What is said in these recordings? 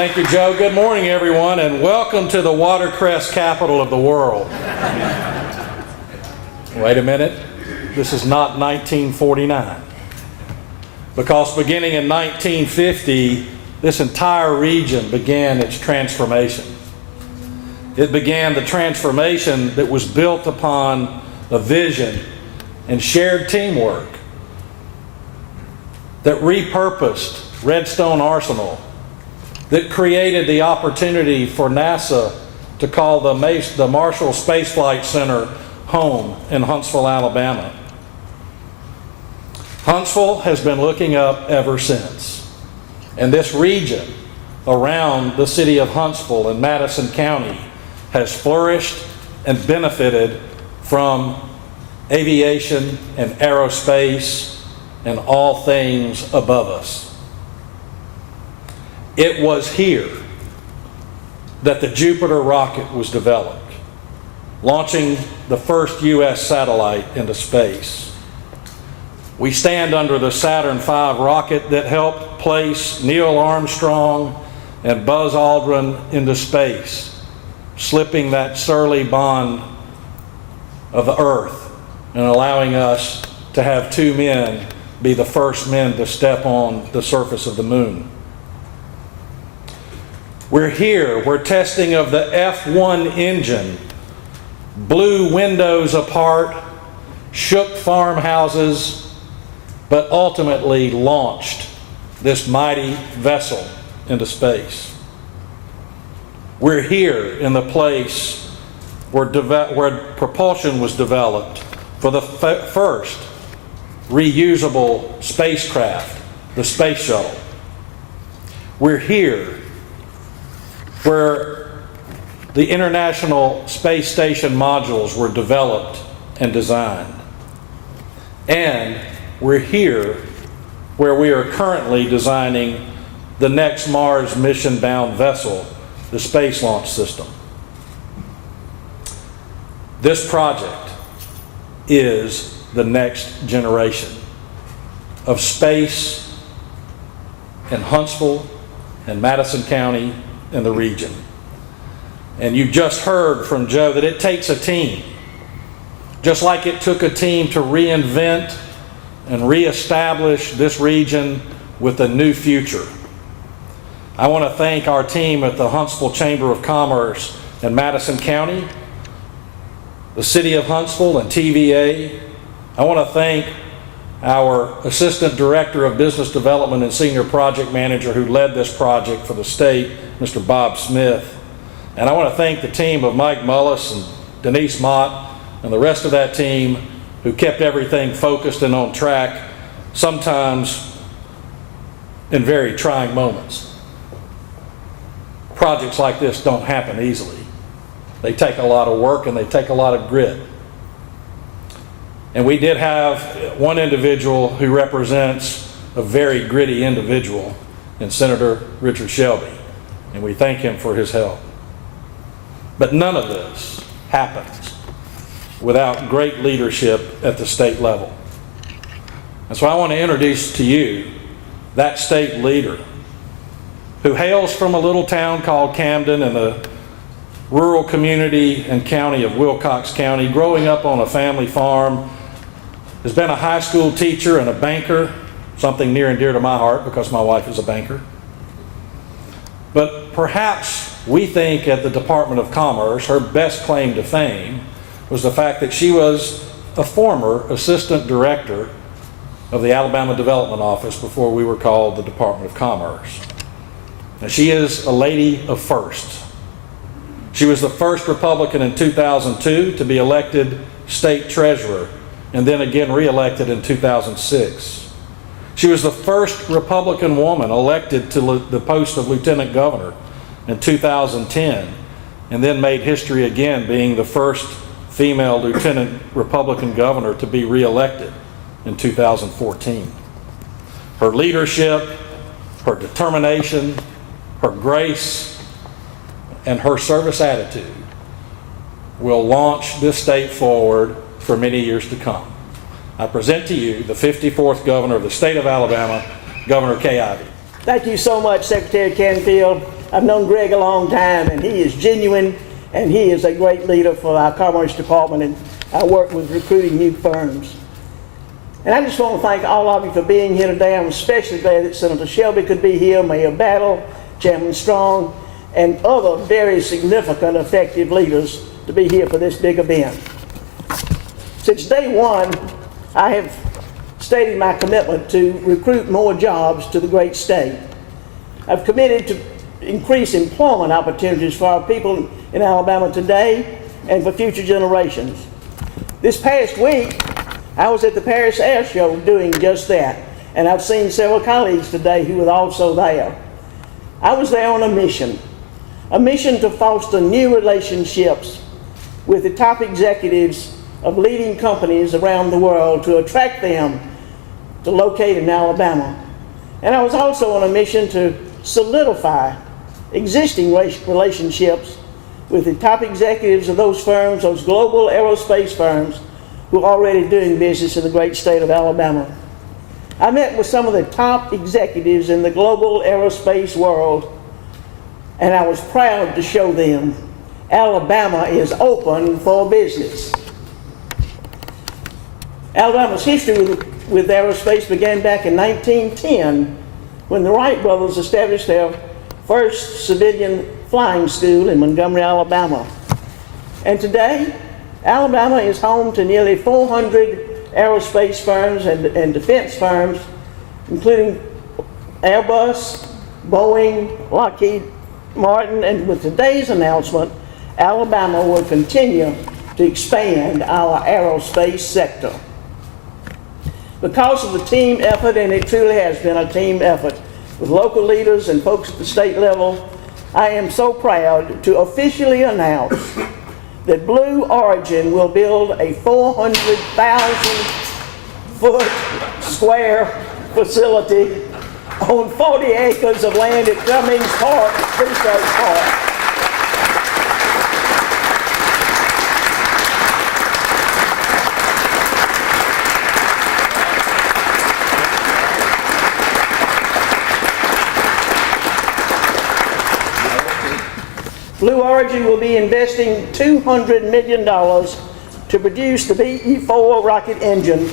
Thank you, Joe. Good morning, everyone, and welcome to the watercress capital of the world. Wait a minute. This is not 1949. Because beginning in 1950, this entire region began its transformation. It began the transformation that was built upon a vision and shared teamwork that repurposed Redstone Arsenal, that created the opportunity for NASA to call the Marshall Space Flight Center home in Huntsville, Alabama. Huntsville has been looking up ever since. And this region around the city of Huntsville and Madison County has flourished and benefited from aviation and aerospace and all things above us. It was here that the Jupiter rocket was developed, launching the first U.S. satellite into space. We stand under the Saturn V rocket that helped place Neil Armstrong and Buzz Aldrin into space, slipping that surly bond of the Earth and allowing us to have two men be the first men to step on the surface of the moon. We're here where testing of the F1 engine blew windows apart, shook farmhouses, but ultimately launched this mighty vessel into space. We're here in the place where propulsion was developed for the first reusable spacecraft, the space shuttle. We're here where the International Space Station modules were developed and designed. And we're here where we are currently designing the next Mars mission-bound vessel, the Space Launch System. This project is the next generation of space in Huntsville and Madison County and the region. And you just heard from Joe that it takes a team, just like it took a team to reinvent and reestablish this region with a new future. I want to thank our team at the Huntsville Chamber of Commerce in Madison County, the City of Huntsville and TVA. I want to thank our Assistant Director of Business Development and Senior Project Manager who led this project for the state, Mr. Bob Smith. And I want to thank the team of Mike Mullis and Denise Mott and the rest of that team who kept everything focused and on track, sometimes in very trying moments. Projects like this don't happen easily. They take a lot of work and they take a lot of grit. And we did have one individual who represents a very gritty individual in Senator Richard Shelby, and we thank him for his help. But none of this happens without great leadership at the state level. And so I want to introduce to you that state leader who hails from a little town called Camden in the rural community and county of Wilcox County, growing up on a family farm, has been a high school teacher and a banker, something near and dear to my heart because my wife is a banker. But perhaps we think at the Department of Commerce, her best claim to fame was the fact that she was a former assistant director of the Alabama Development Office before we were called the Department of Commerce. Now, she is a lady of firsts. She was the first Republican in 2002 to be elected state treasurer and then again re-elected in 2006. She was the first Republican woman elected to the post of lieutenant governor in 2010 and then made history again, being the first female lieutenant Republican governor to be re-elected in 2014. Her leadership, her determination, her grace, and her service attitude will launch this state forward for many years to come. I present to you the 54th governor of the state of Alabama, Governor Kay Ivey. Thank you so much, Secretary Canfield. I've known Greg a long time, and he is genuine, and he is a great leader for our Commerce Department and our work with recruiting new firms. And I just want to thank all of you for being here today. I'm especially glad that Senator Shelby could be here, Mayor Battle, Chairman Strong, and other very significant, effective leaders to be here for this big event. Since day one, I have stated my commitment to recruit more jobs to the great state. I've committed to increase employment opportunities for our people in Alabama today and for future generations. This past week, I was at the Paris Air Show doing just that, and I've seen several colleagues today who were also there. I was there on a mission to foster new relationships with the top executives of leading companies around the world to attract them to locate in Alabama. And I was also on a mission to solidify existing relationships with the top executives of those firms, those global aerospace firms who are already doing business in the great state of Alabama. I met with some of the top executives in the global aerospace world, and I was proud to show them Alabama is open for business. Alabama's history with aerospace began back in 1910 when the Wright brothers established their first civilian flying school in Montgomery, Alabama. And today, Alabama is home to nearly 400 aerospace firms and defense firms, including Airbus, Boeing, Lockheed Martin, and with today's announcement, Alabama will continue to expand our aerospace sector. Because of the team effort, and it truly has been a team effort, with local leaders and folks at the state level, I am so proud to officially announce that Blue Origin will build a 400,000-foot square facility on 40 acres of land at Cummings Research Park. Blue Origin will be investing $200 million to produce the BE-4 rocket engine,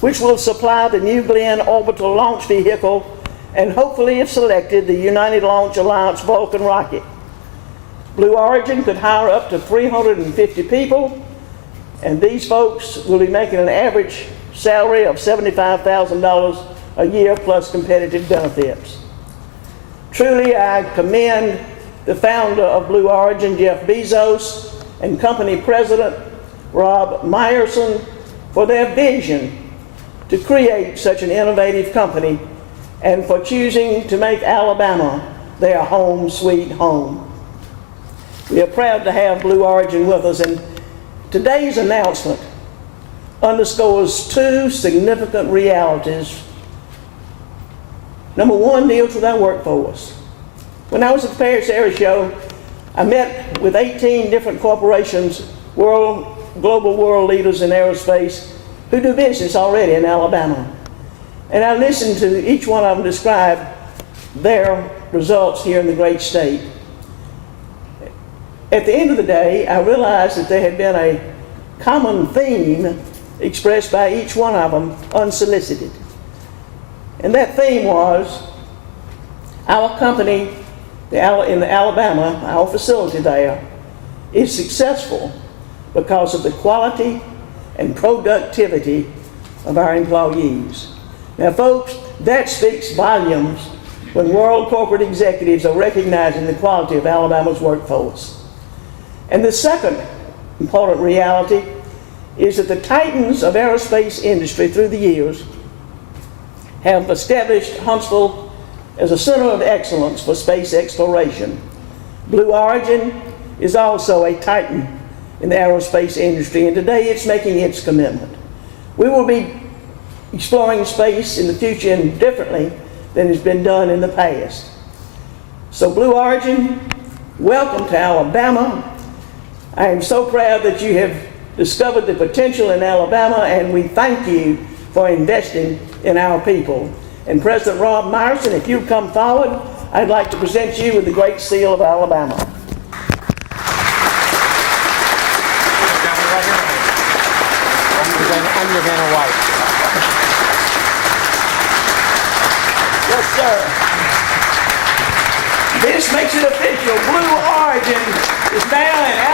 which will supply the New Glenn orbital launch vehicle and hopefully, if selected, the United Launch Alliance Vulcan rocket. Blue Origin could hire up to 350 people, and these folks will be making an average salary of $75,000 a year plus competitive benefits. Truly, I commend the founder of Blue Origin, Jeff Bezos, and company president, Rob Meyerson, for their vision to create such an innovative company and for choosing to make Alabama their home sweet home. We are proud to have Blue Origin with us, and today's announcement underscores two significant realities. Number one deals with our workforce. When I was at the Paris Air Show, I met with 18 different corporations, global world leaders in aerospace, who do business already in Alabama. And I listened to each one of them describe their results here in the great state. At the end of the day, I realized that there had been a common theme expressed by each one of them unsolicited. And that theme was our company in Alabama, our facility there, is successful because of the quality and productivity of our employees. Now folks, that speaks volumes when world corporate executives are recognizing the quality of Alabama's workforce. And the second important reality is that the titans of aerospace industry through the years have established Huntsville as a center of excellence for space exploration. Blue Origin is also a titan in the aerospace industry, and today it's making its commitment. We will be exploring space in the future differently than has been done in the past. So Blue Origin, welcome to Alabama. I am so proud that you have discovered the potential in Alabama, and we thank you for investing in our people. And President Rob Meyerson, if you'll come forward, I'd like to present you with the Great Seal of Alabama. I'm your Vanna White. Yes, sir. This makes it official. Blue Origin is now in